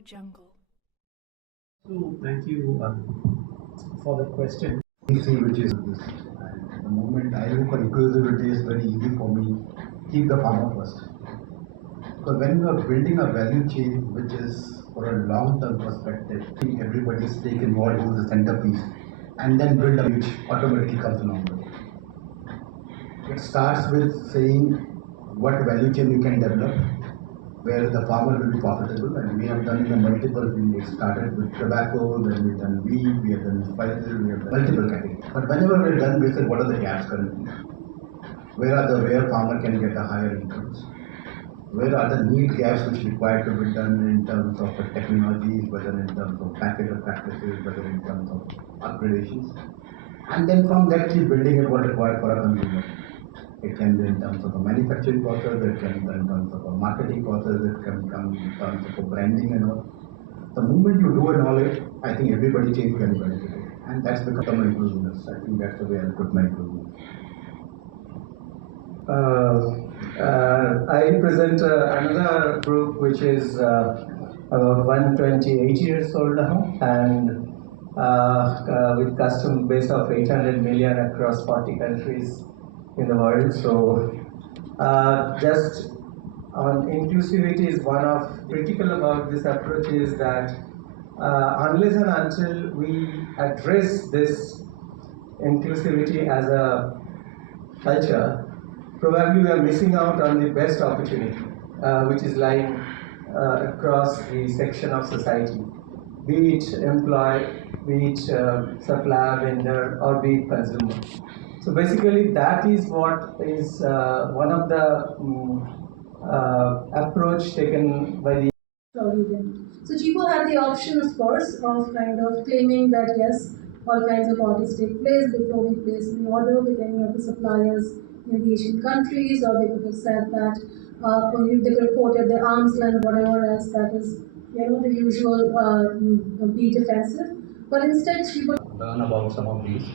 Jungle. So thank you for the question. See, which is this. And the moment I look at inclusivity, is very easy for me. Keep the farmer first. Because when you are building a value chain, which is for a long-term perspective, everybody's stake involved who's the centerpiece, and then build a which automatically comes along with it. It starts with saying what value chain you can develop, where the farmer will be profitable, and we have done in a multiple. We started with tobacco, then we've done wheat, we have done spices, we have done multiple categories. But whenever we're done, we say what are the gaps currently? Where farmer can get a higher incomes? Where are the need gaps which require to be done in terms of technologies, whether in terms of package practices, whether in terms of upgradations, and then from that keep building it what required for a consumer. It can be in terms of a manufacturing process, it can be in terms of a marketing process, it can come in terms of a branding and all. The moment you do and all it, I think everybody changes very benefited. And that's the customer inclusiveness. I think that's the way I put my inclusiveness. I represent another group which is about 128 years old now, and with customer base of 800 million across 40 countries in the world. So just on inclusivity is one of critical about this approach is that unless and until we address this inclusivity as a culture, probably we are missing out on the best opportunity, which is lying across the section of society, be it employee, be it supplier, vendor, or be it consumer. So basically, that is what is one of the approach taken by the. So Chipo had the option, of course, of kind of claiming that yes, all kinds of audits take place before we place an order with any of the suppliers in the Asian countries, or they could have said that they could have quoted the arms length, whatever else that is, the usual be defensive. But instead, Chipo learn about some of these.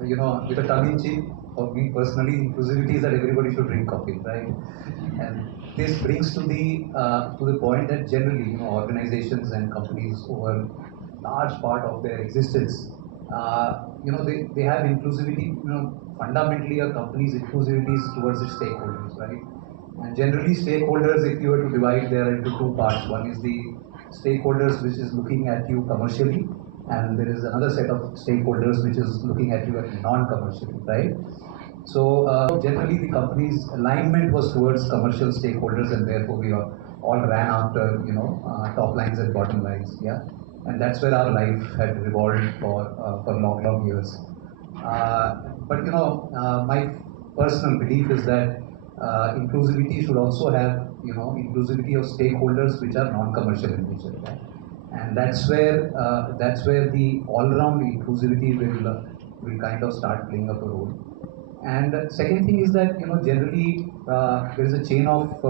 With a tongue in cheek, for me personally, inclusivity is that everybody should drink coffee, right? And this brings to the point that generally, organizations and companies over large part of their existence, they have inclusivity. Fundamentally, a company's inclusivity is towards its stakeholders, right? And generally, stakeholders, if you were to divide, there into two parts. One is the stakeholders which is looking at you commercially, and there is another set of stakeholders which is looking at you non-commercially, right? So generally the company's alignment was towards commercial stakeholders, and therefore we all ran after top lines and bottom lines, yeah. And that's where our life had revolved for long years. But my personal belief is that inclusivity should also have inclusivity of stakeholders which are non-commercial in nature, right? And that's where the all-round inclusivity will kind of start playing up a role. And second thing is that generally there is a chain of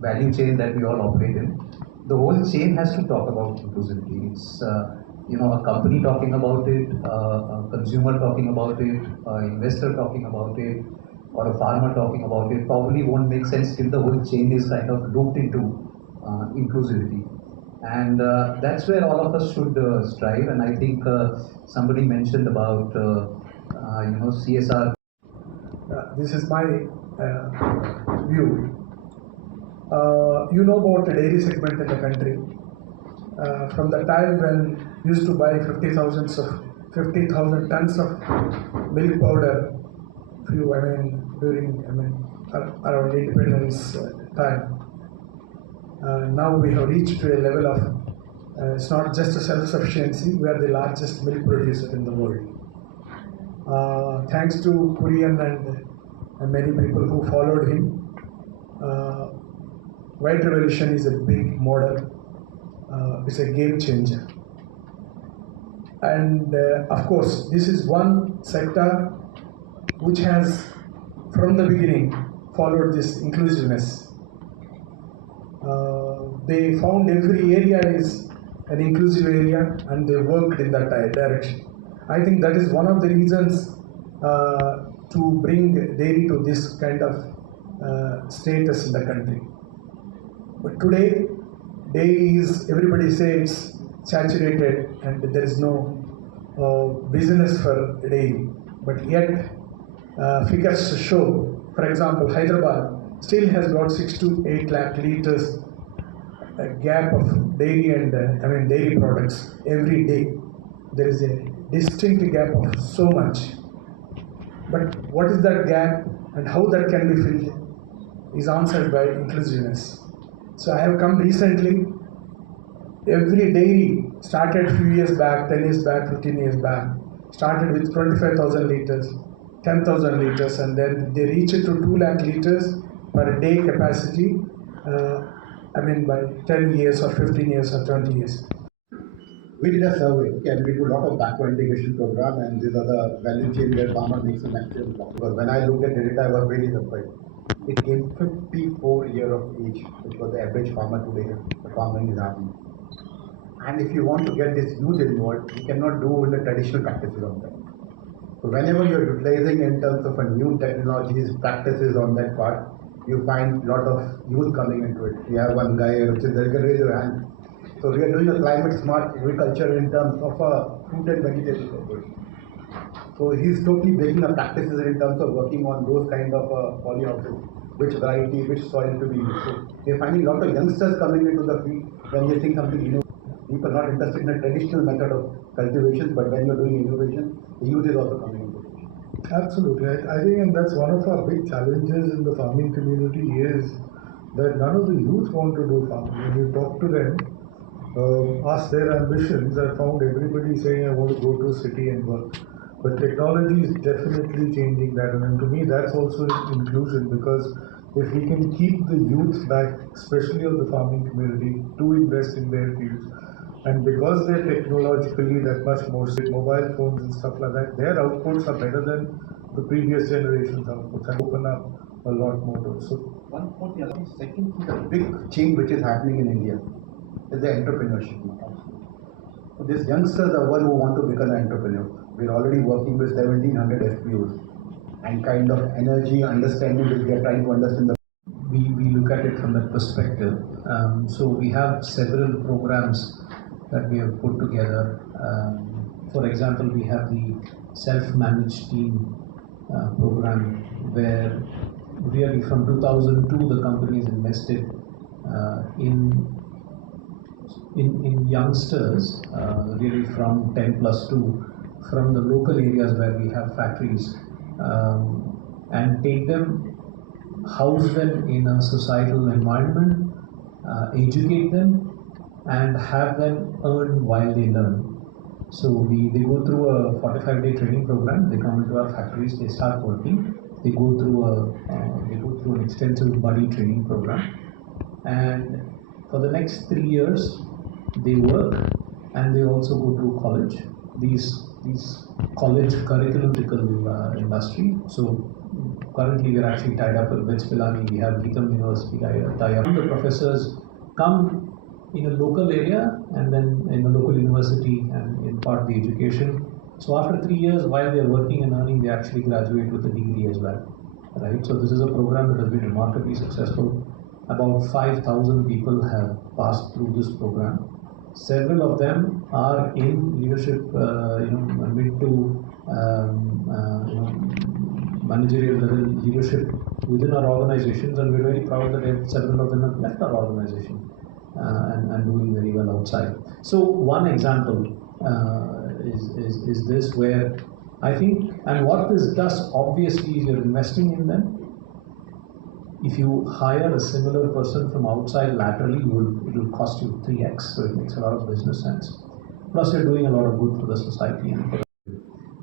value chain that we all operate in. The whole chain has to talk about inclusivity. It's a company talking about it, a consumer talking about it, an investor talking about it, or a farmer talking about it. Probably won't make sense if the whole chain is kind of looped into inclusivity. And that's where all of us should strive. And I think somebody mentioned about CSR. This is my view. About the dairy segment in the country. From the time when we used to buy 50,000 tons of milk powder, around independence time. Now we have reached to a level of it's not just a self-sufficiency. We are the largest milk producer in the world. Thanks to Korean and many people who followed him, White Revolution is a big model. It's a game changer. And of course, this is one sector which has, from the beginning, followed this inclusiveness. They found every area is an inclusive area, and they worked in that direction. I think that is one of the reasons to bring dairy to this kind of status in the country. But today, dairy is, everybody says it's saturated and there is no business for dairy. But yet, figures show, for example, Hyderabad still has got 6 to 8 lakh liters gap of dairy and dairy products every day. There is a distinct gap of so much. But what is that gap and how that can be filled is answered by inclusiveness. So I have come recently. Every dairy started few years back, 10 years back, 15 years back, started with 25,000 liters, 10,000 liters, and then they reached to 2 lakh liters per day capacity, by 10 years or 15 years or 20 years. We did a survey, and we do a lot of backward integration program, and these are the value chain where farmer makes a maximum profit. Because when I looked at the data, I was really surprised. It came 54 years of age, which was the average farmer today. The farming is happening. And if you want to get this youth involved, you cannot do in the traditional practices on that. So whenever you're utilizing in terms of a new technologies, practices on that part, you find a lot of youth coming into it. We have one guy which is, you can raise your hand. So we are doing a climate smart agriculture in terms of fruit and vegetable production. So he's totally breaking the practices in terms of working on those kind of polyhouses, which variety, which soil to be used. So we're finding a lot of youngsters coming into the field when they think something new. People are not interested in the traditional method of cultivation, but when you're doing innovation, the youth is also coming into it. Absolutely. I think, and that's one of our big challenges in the farming community is that none of the youth want to do farming. When you talk to them, ask their ambitions, I found everybody saying, I want to go to a city and work. But technology is definitely changing that, and to me that's also inclusion, because if we can keep the youth back, especially of the farming community, to invest in their fields, and because they're technologically that much more, mobile phones and stuff like that, their outputs are better than the previous generation's outputs and open up a lot more doors. So one more thing, second thing, the big change which is happening in India is the entrepreneurship. So these youngsters are one who want to become an entrepreneur. We're already working with 1700 FPOs and kind of energy, understanding which we are trying to understand. We look at it from that perspective. So we have several programs that we have put together. For example, we have the self-managed team program, where really from 2002 the company is invested in youngsters, really from 10+2, from the local areas where we have factories, and take them, house them in a societal environment, educate them, and have them earn while they learn. So they go through a 45-day training program. They come into our factories, they start working. They go through an extensive buddy training program, and for the next 3 years they work, and they also go to college. These college curriculum industry. So currently we're actually tied up with Pilani. We have Geetham University tie up. The professors come in a local area and then in a local university and impart the education. So after 3 years, while they are working and earning, they actually graduate with a degree as well, right? So this is a program that has been remarkably successful. About 5,000 people have passed through this program. Several of them are in leadership, mid to managerial level leadership within our organizations, and we're very proud that several of them have left our organization and doing very well outside. So one example is this, where I think, and what this does obviously is you're investing in them. If you hire a similar person from outside laterally, it will cost you 3x, so it makes a lot of business sense. Plus, you're doing a lot of good for the society.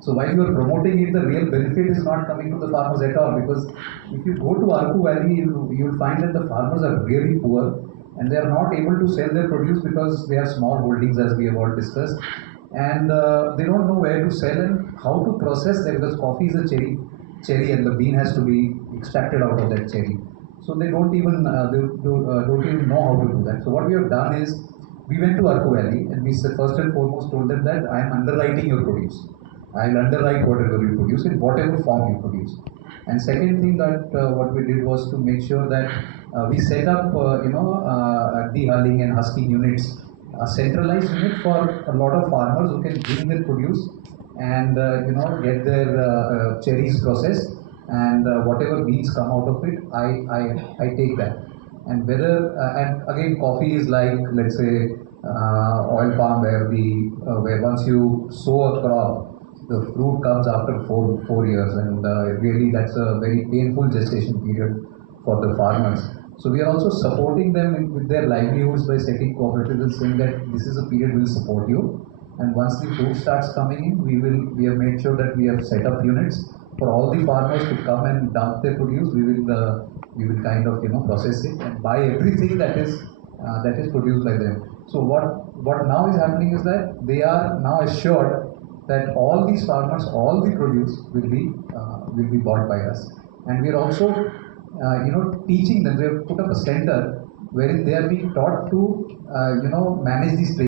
So while you are promoting it, the real benefit is not coming to the farmers at all, because if you go to Arku Valley, you will find that the farmers are really poor and they are not able to sell their produce because they have small holdings, as we have all discussed, and they don't know where to sell and how to process them, because coffee is a cherry and the bean has to be extracted out of that cherry. So they don't even know how to do that. So what we have done is, we went to Arku Valley and we first and foremost told them that I am underwriting your produce. I'll underwrite whatever you produce in whatever form you produce. And second thing that what we did was to make sure that we set up dehulling and husking units, a centralized unit for a lot of farmers who can bring their produce and get their cherries processed, and whatever beans come out of it, I take that. And whether and again, coffee is like, let's say, oil palm, where once you sow a crop, the fruit comes after 4 years, and really that's a very painful gestation period for the farmers. So we are also supporting them with their livelihoods by setting cooperatives and saying that this is a period we'll support you. And once the fruit starts coming in, we have made sure that we have set up units for all the farmers to come and dump their produce. We will kind of process it and buy everything that is produced by them. So what now is happening is that they are now assured that all these farmers, all the produce will be bought by us. And we are also teaching them. We have put up a center wherein they are being taught to manage these places.